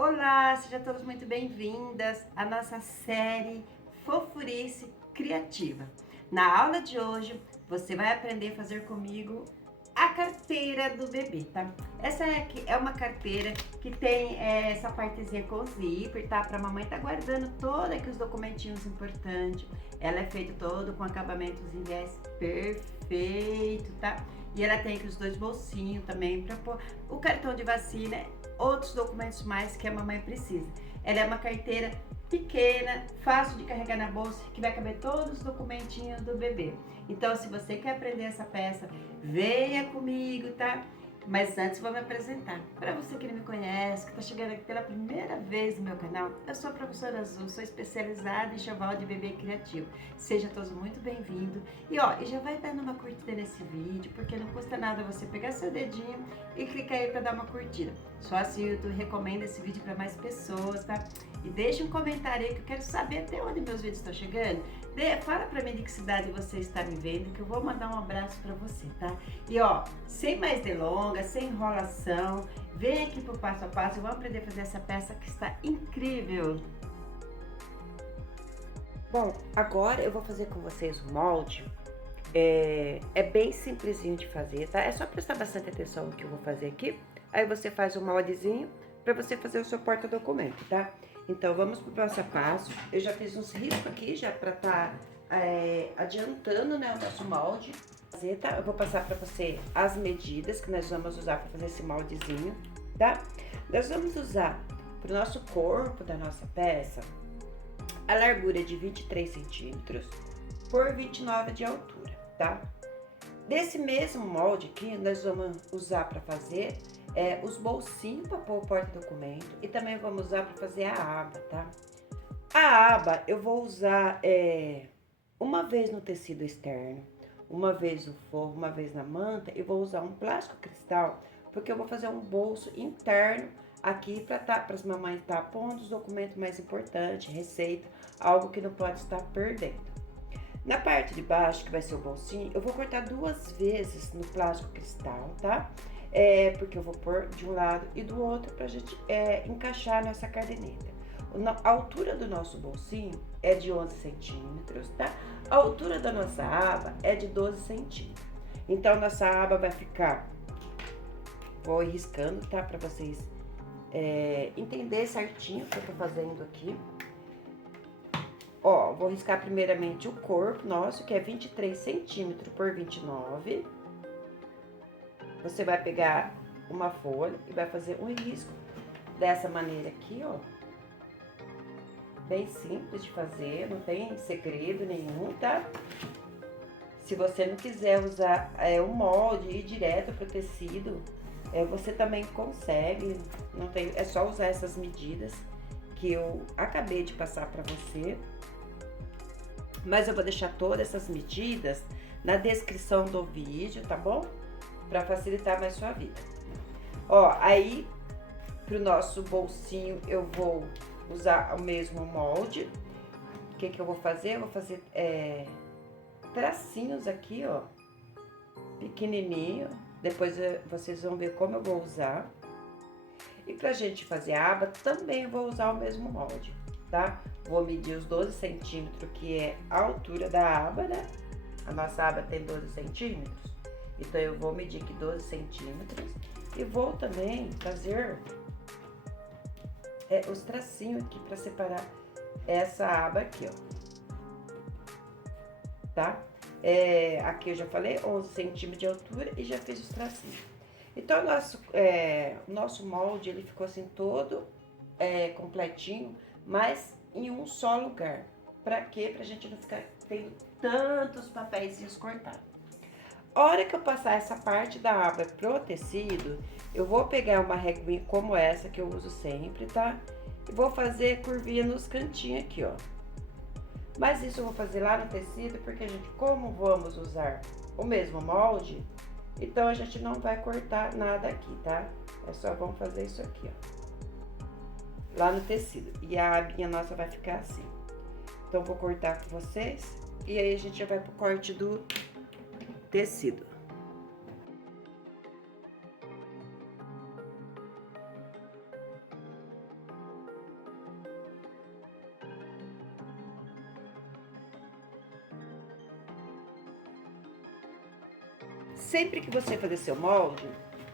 Olá, sejam todas muito bem-vindas à nossa série Fofurice Criativa. Na aula de hoje, você vai aprender a fazer comigo a carteira do bebê, tá? Essa é uma carteira que tem essa partezinha com zíper, tá? Pra mamãe tá guardando todos aqui os documentinhos importantes. Ela é feita todo com acabamentos em viés perfeito, tá? E ela tem aqui os dois bolsinhos também para pôr o cartão de vacina, outros documentos mais que a mamãe precisa. Ela é uma carteira pequena, fácil de carregar na bolsa, que vai caber todos os documentinhos do bebê. Então, se você quer aprender essa peça, venha comigo, tá? Mas antes vou me apresentar. Para você que não me conhece, que está chegando aqui pela primeira vez no meu canal, eu sou a professora Azul, sou especializada em enxoval de bebê criativo. Seja todos muito bem-vindos. E já vai dando uma curtida nesse vídeo, porque não custa nada você pegar seu dedinho e clicar aí para dar uma curtida. Só assim o YouTube recomenda esse vídeo para mais pessoas, tá? E deixa um comentário aí que eu quero saber até onde meus vídeos estão chegando. Fala pra mim de que cidade você está me vendo, que eu vou mandar um abraço pra você, tá? E sem mais delongas, sem enrolação, vem aqui pro passo a passo e vamos aprender a fazer essa peça que está incrível. Bom, agora eu vou fazer com vocês o molde. É bem simplesinho de fazer, tá? É só prestar bastante atenção no que eu vou fazer aqui. Aí você faz o moldezinho para você fazer o seu porta-documento, tá? Então, vamos pro passo a passo. Eu já fiz uns riscos aqui, já para tá adiantando, né, o nosso molde. Tá? Eu vou passar para você as medidas que nós vamos usar para fazer esse moldezinho, tá? Nós vamos usar para o nosso corpo da nossa peça a largura de 23 centímetros por 29 de altura, tá? Desse mesmo molde aqui, nós vamos usar para fazer os bolsinhos para pôr o porta-documento e também vamos usar para fazer a aba, tá? A aba eu vou usar uma vez no tecido externo, uma vez no forro, uma vez na manta, e vou usar um plástico cristal, porque eu vou fazer um bolso interno aqui para as mamães tá pondo os documentos mais importantes, receita, algo que não pode estar perdendo. Na parte de baixo, que vai ser o bolsinho, eu vou cortar 2 vezes no plástico cristal, tá? Porque eu vou pôr de um lado e do outro pra gente encaixar nessa caderneta. A altura do nosso bolsinho é de 11 centímetros, tá? A altura da nossa aba é de 12 centímetros. Então, nossa aba vai ficar... Vou ir riscando, tá? Pra vocês entender certinho o que eu tô fazendo aqui. Vou riscar primeiramente o corpo nosso, que é 23 centímetros por 29. Você vai pegar uma folha e vai fazer um risco dessa maneira aqui, ó. Bem simples de fazer, não tem segredo nenhum, tá? Se você não quiser usar o molde e ir direto pro tecido, você também consegue, não tem, é só usar essas medidas que eu acabei de passar para você. Mas eu vou deixar todas essas medidas na descrição do vídeo, tá bom? Para facilitar mais sua vida. Aí pro nosso bolsinho eu vou usar o mesmo molde. O que que eu vou fazer? Eu vou fazer tracinhos aqui, ó, pequenininho. Depois vocês vão ver como eu vou usar. E pra gente fazer a aba, também vou usar o mesmo molde, tá? Vou medir os 12 centímetros, que é a altura da aba, né? A nossa aba tem 12 centímetros. Então, eu vou medir aqui 12 centímetros. E vou também fazer os tracinhos aqui pra separar essa aba aqui, ó. Tá? Aqui eu já falei, 11 centímetros de altura e já fiz os tracinhos. Então, o nosso molde, ele ficou assim todo completinho, mas em um só lugar. Pra quê? Pra gente não ficar tendo tantos papeizinhos cortados. A hora que eu passar essa parte da aba pro tecido, eu vou pegar uma reguinha como essa que eu uso sempre, tá? E vou fazer curvinha nos cantinhos aqui, ó. Mas isso eu vou fazer lá no tecido, porque a gente, como vamos usar o mesmo molde, então a gente não vai cortar nada aqui, tá? É só vamos fazer isso aqui, ó. Lá no tecido. E a abinha nossa vai ficar assim. Então, vou cortar com vocês. E aí, a gente já vai pro corte do tecido. sempre que você fazer seu molde,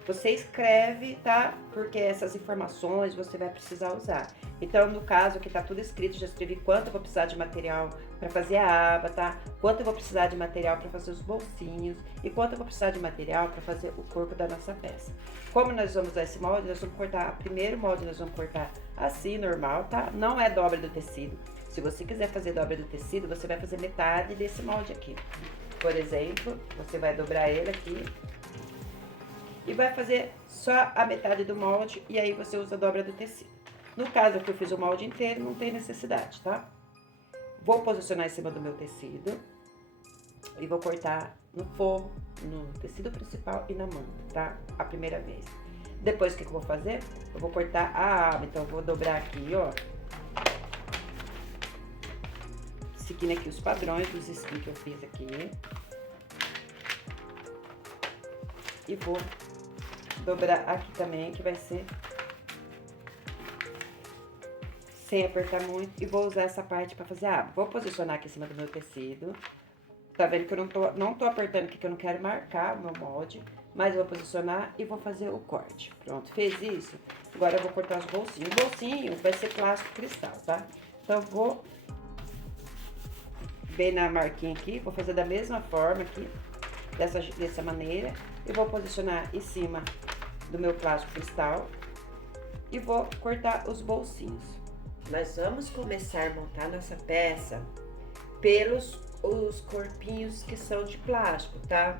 você escreve, tá? Porque essas informações você vai precisar usar. Então, no caso aqui tá tudo escrito, já escrevi quanto eu vou precisar de material para fazer a aba, tá? Quanto eu vou precisar de material para fazer os bolsinhos e quanto eu vou precisar de material para fazer o corpo da nossa peça. Como nós vamos usar esse molde, nós vamos cortar, primeiro molde nós vamos cortar assim, normal, tá? Não é dobra do tecido. Se você quiser fazer dobra do tecido, você vai fazer metade desse molde aqui. Por exemplo, você vai dobrar ele aqui e vai fazer só a metade do molde e aí você usa a dobra do tecido. No caso aqui eu fiz o molde inteiro, não tem necessidade, tá? Vou posicionar em cima do meu tecido e vou cortar no forro, no tecido principal e na manga, tá? A primeira vez. Depois o que eu vou fazer? Eu vou cortar a aba, então eu vou dobrar aqui, ó. Seguindo aqui os padrões dos skins que eu fiz aqui. E vou dobrar aqui também, que vai ser sem apertar muito. E vou usar essa parte pra fazer a aba. Vou posicionar aqui em cima do meu tecido. Tá vendo que eu não tô apertando aqui, que eu não quero marcar o meu molde. Mas eu vou posicionar e vou fazer o corte. Pronto, fez isso. Agora eu vou cortar os bolsinhos. O bolsinho vai ser plástico cristal, tá? Então, eu vou bem na marquinha aqui. Vou fazer da mesma forma aqui, dessa maneira. E vou posicionar em cima do meu plástico cristal e vou cortar os bolsinhos. Nós vamos começar a montar nossa peça pelos os corpinhos que são de plástico, tá?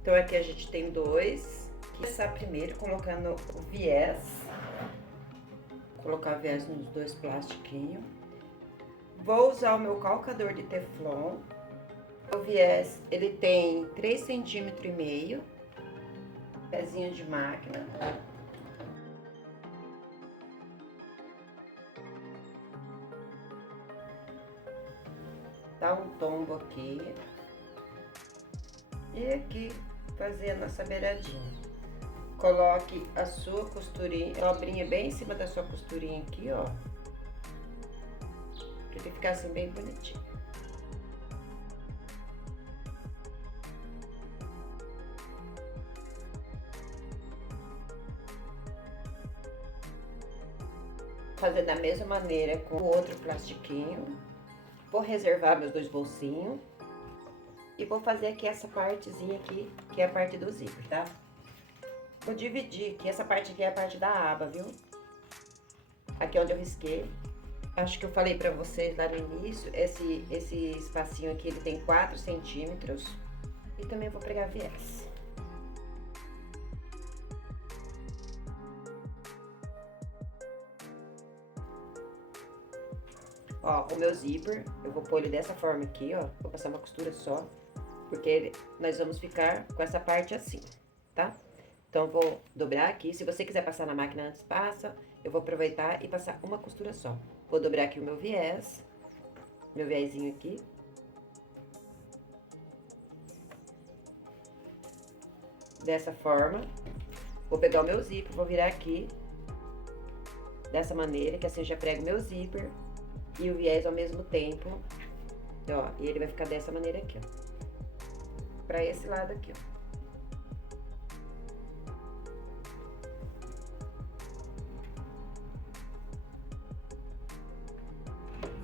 Então aqui a gente tem dois. Vou começar primeiro colocando o viés. Vou colocar o viés nos dois plastiquinhos. Vou usar o meu calcador de teflon. O viés, ele tem 3,5 cm. Pezinho de máquina. Dá um tombo aqui. E aqui fazer a nossa beiradinha. Coloque a sua costurinha, a obrinha bem em cima da sua costurinha aqui, ó. Pra ele ficar assim bem bonitinho. Fazer da mesma maneira com o outro plastiquinho. Vou reservar meus dois bolsinhos. E vou fazer aqui essa partezinha aqui, que é a parte do zíper, tá? Vou dividir aqui, essa parte aqui é a parte da aba, viu? Aqui onde eu risquei. Acho que eu falei pra vocês lá no início, esse espacinho aqui, ele tem 4 centímetros. E também vou pregar viés. Ó, o meu zíper, eu vou pôr ele dessa forma aqui, ó. Vou passar uma costura só, porque nós vamos ficar com essa parte assim, tá? Então, vou dobrar aqui. Se você quiser passar na máquina antes, passa. Eu vou aproveitar e passar uma costura só. Vou dobrar aqui o meu viés. Meu viésinho aqui. Dessa forma. Vou pegar o meu zíper, vou virar aqui. Dessa maneira, que assim eu já prego meu zíper e o viés ao mesmo tempo. Ó, e ele vai ficar dessa maneira aqui, ó. Pra esse lado aqui, ó.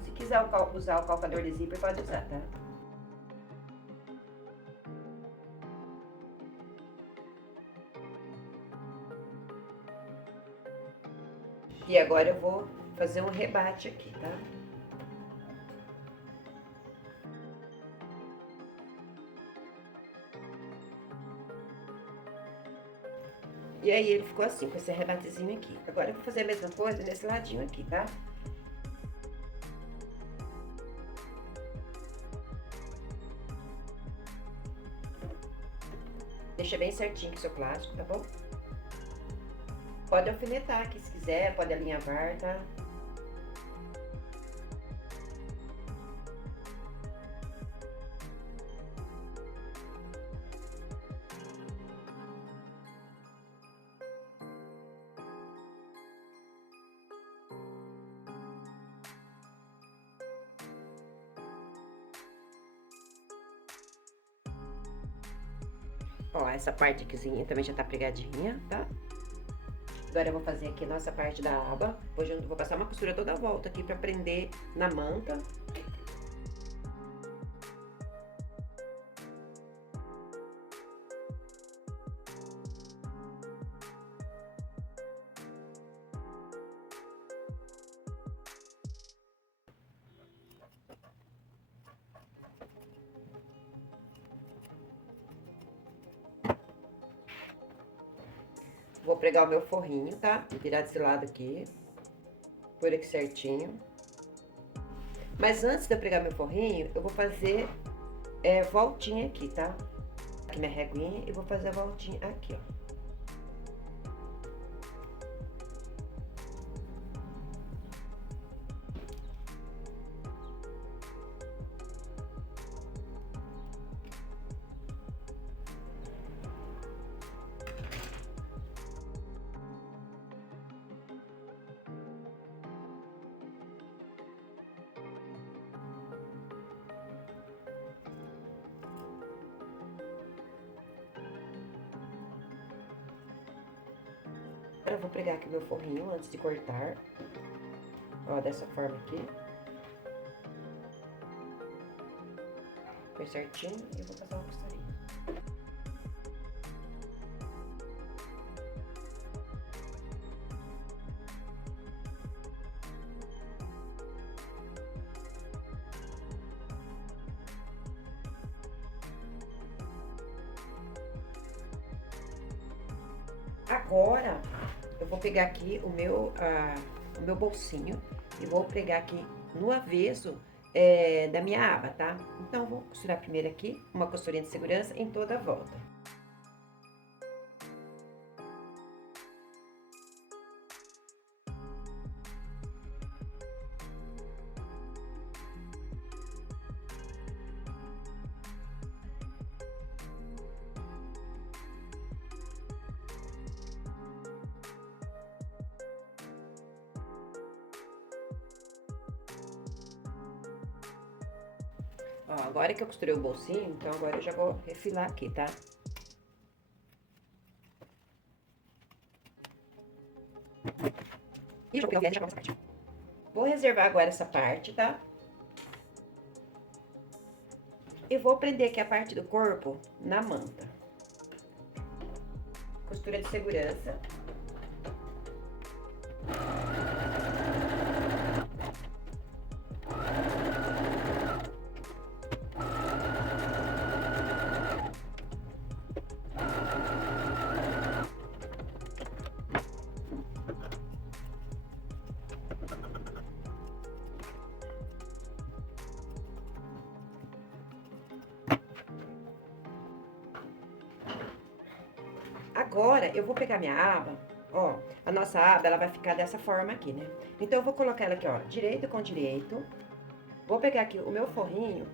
Se quiser usar o calcador de zíper, pode usar, tá? E agora eu vou fazer um rebate aqui, tá? E aí ele ficou assim, com esse rebatezinho aqui. Agora eu vou fazer a mesma coisa nesse ladinho aqui, tá? Deixa bem certinho com o seu plástico, tá bom? Pode alfinetar aqui se quiser, pode alinhavar, tá? Ó, essa parte aqui também já tá pregadinha, tá? Agora eu vou fazer aqui a nossa parte da aba. Hoje eu vou passar uma costura toda a volta aqui pra prender na manta. Vou pregar o meu forrinho, tá? Vou virar desse lado aqui. Por aqui certinho. Mas antes de eu pregar meu forrinho, eu vou fazer voltinha aqui, tá? Aqui minha reguinha e vou fazer a voltinha aqui, ó. Agora eu vou pregar aqui meu forrinho antes de cortar. Ó, dessa forma aqui. Foi certinho e eu vou passar uma costurinha. Agora, eu vou pegar aqui o meu bolsinho e vou pregar aqui no avesso da minha aba, tá? Então, eu vou costurar primeiro aqui, uma costurinha de segurança em toda a volta. Ó, agora que eu costurei o bolsinho, então agora eu já vou refilar aqui, tá? E vou pegar o viés e já essa parte. Vou reservar agora essa parte, tá? E vou prender aqui a parte do corpo na manta. Costura de segurança. Agora, eu vou pegar minha aba, ó, a nossa aba, ela vai ficar dessa forma aqui, né? Então, eu vou colocar ela aqui, ó, direito com direito. Vou pegar aqui o meu forrinho,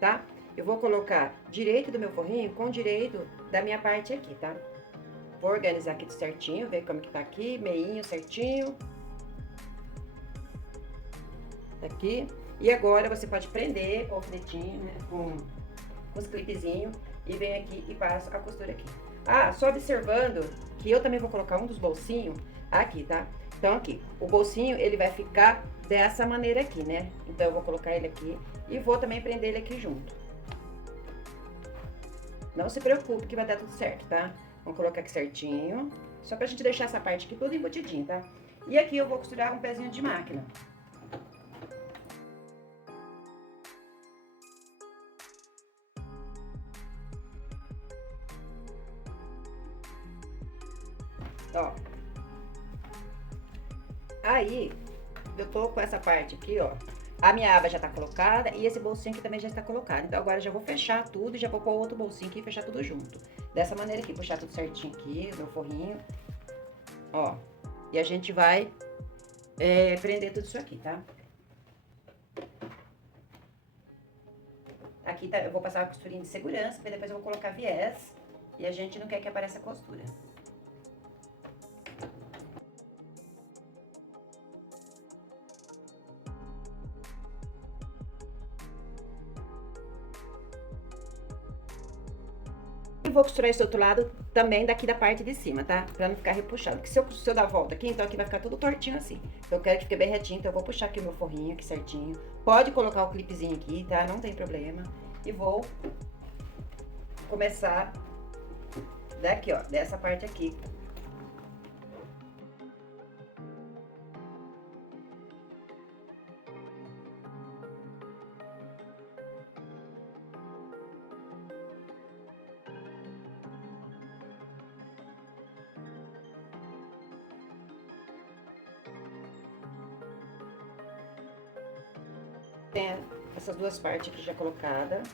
tá? Eu vou colocar direito do meu forrinho com direito da minha parte aqui, tá? Vou organizar aqui certinho, ver como que tá aqui, meinho certinho. Aqui. E agora, você pode prender o alfinetinho, né, com os clipezinhos e vem aqui e passa a costura aqui. Ah, só observando que eu também vou colocar um dos bolsinhos aqui, tá? Então, aqui, o bolsinho, ele vai ficar dessa maneira aqui, né? Então, eu vou colocar ele aqui e vou também prender ele aqui junto. Não se preocupe que vai dar tudo certo, tá? Vamos colocar aqui certinho, só pra gente deixar essa parte aqui toda embutidinha, tá? E aqui eu vou costurar um pezinho de máquina. Ó. Aí, eu tô com essa parte aqui, ó. A minha aba já tá colocada e esse bolsinho aqui também já está colocado. Então, agora eu já vou fechar tudo e já vou pôr outro bolsinho aqui e fechar tudo junto. Dessa maneira aqui, puxar tudo certinho aqui, o meu forrinho. Ó. E a gente vai prender tudo isso aqui, tá? Aqui tá, eu vou passar uma costurinha de segurança, porque depois eu vou colocar viés. E a gente não quer que apareça a costura. vou costurar esse outro lado também daqui da parte de cima, tá? Pra não ficar repuxado. Porque se eu dar a volta aqui, então aqui vai ficar tudo tortinho assim. Então eu quero que fique bem retinho, então eu vou puxar aqui o meu forrinho aqui certinho. Pode colocar o clipezinho aqui, tá? Não tem problema. E vou começar daqui, ó, dessa parte aqui. Tem essas duas partes aqui já colocadas.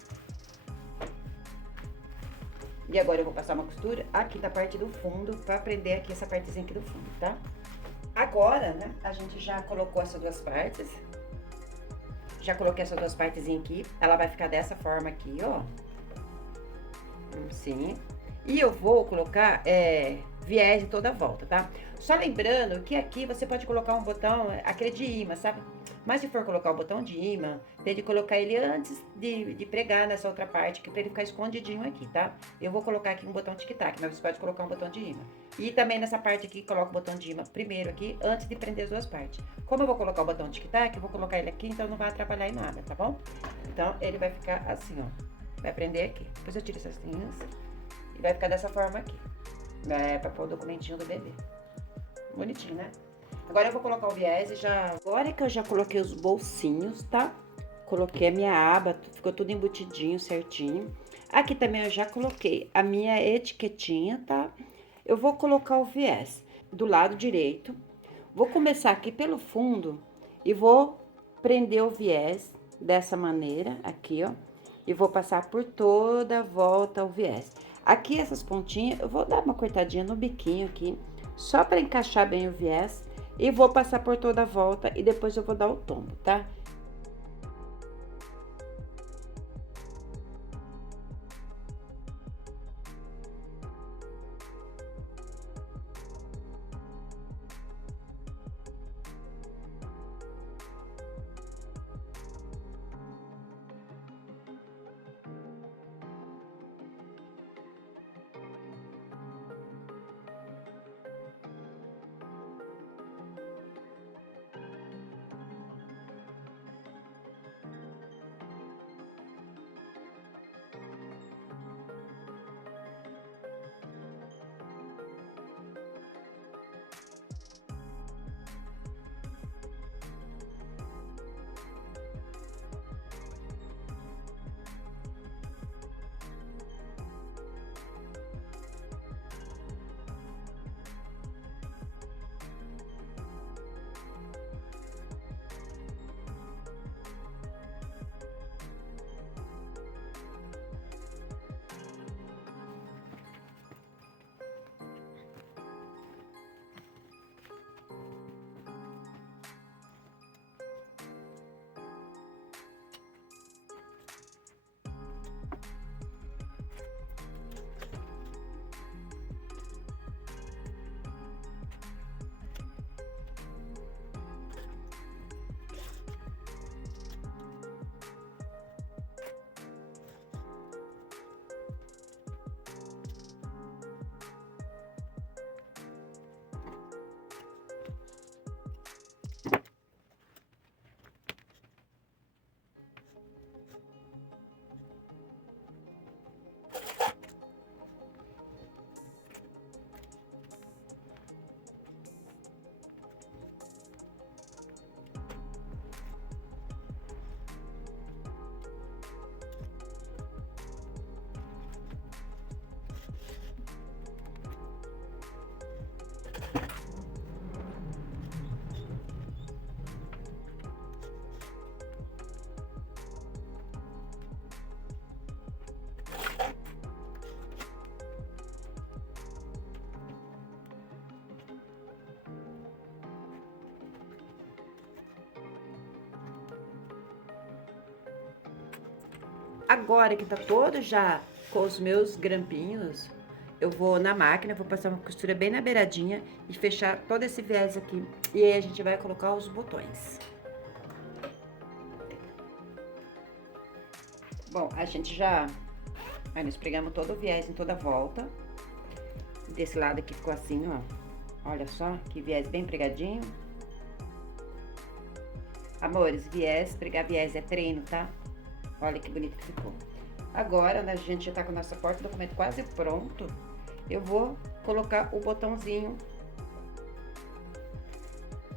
E agora eu vou passar uma costura aqui da parte do fundo, pra prender aqui essa partezinha aqui do fundo, tá? Agora, né, a gente já colocou essas duas partes. Já coloquei essas duas partezinhas aqui. Ela vai ficar dessa forma aqui, ó. Assim. E eu vou colocar viés em toda a volta, tá? Só lembrando que aqui você pode colocar um botão, aquele de imã, sabe? Mas se for colocar o botão de imã, tem de colocar ele antes de pregar nessa outra parte, que pra ele ficar escondidinho aqui, tá? Eu vou colocar aqui um botão tic-tac, mas você pode colocar um botão de imã. E também nessa parte aqui, coloca o botão de imã primeiro aqui, antes de prender as duas partes. Como eu vou colocar o botão tic-tac, eu vou colocar ele aqui, então não vai atrapalhar em nada, tá bom? Então, ele vai ficar assim, ó. Vai prender aqui. Depois eu tiro essas linhas e vai ficar dessa forma aqui. É pra pôr o documentinho do bebê. Bonitinho, né? Agora eu vou colocar o viés e já... Agora que eu já coloquei os bolsinhos, tá? Coloquei a minha aba, ficou tudo embutidinho, certinho. Aqui também eu já coloquei a minha etiquetinha, tá? Eu vou colocar o viés do lado direito. Vou começar aqui pelo fundo e vou prender o viés dessa maneira, aqui, ó. E vou passar por toda a volta o viés. Aqui essas pontinhas, eu vou dar uma cortadinha no biquinho aqui, só para encaixar bem o viés. E vou passar por toda a volta e depois eu vou dar o tombo, tá? Agora que tá todo já com os meus grampinhos, eu vou na máquina, vou passar uma costura bem na beiradinha e fechar todo esse viés aqui. E aí a gente vai colocar os botões. Bom, a gente já Aí nós pregamos todo o viés em toda a volta. Desse lado aqui ficou assim, ó. Olha só, que viés bem pregadinho. Amores, viés, pregar viés é treino, tá? Olha que bonito que ficou. Agora, a gente já tá com a nossa porta-documento quase pronto. Eu vou colocar o botãozinho.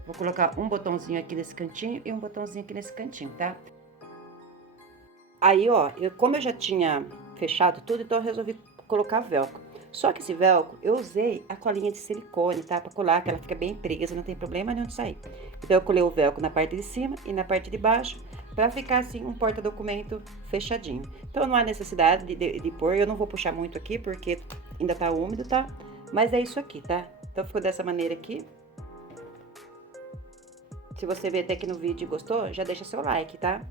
Vou colocar um botãozinho aqui nesse cantinho e um botãozinho aqui nesse cantinho, tá? Aí, ó, como eu já tinha fechado tudo, então eu resolvi colocar velcro. Só que esse velcro, eu usei a colinha de silicone, tá? Pra colar, que ela fica bem presa, não tem problema nenhum de sair. Então, eu colei o velcro na parte de cima e na parte de baixo, pra ficar assim, um porta-documento fechadinho. Então, não há necessidade de pôr, eu não vou puxar muito aqui, porque ainda tá úmido, tá? Mas é isso aqui, tá? Então, ficou dessa maneira aqui. Se você ver até aqui no vídeo e gostou, já deixa seu like, tá?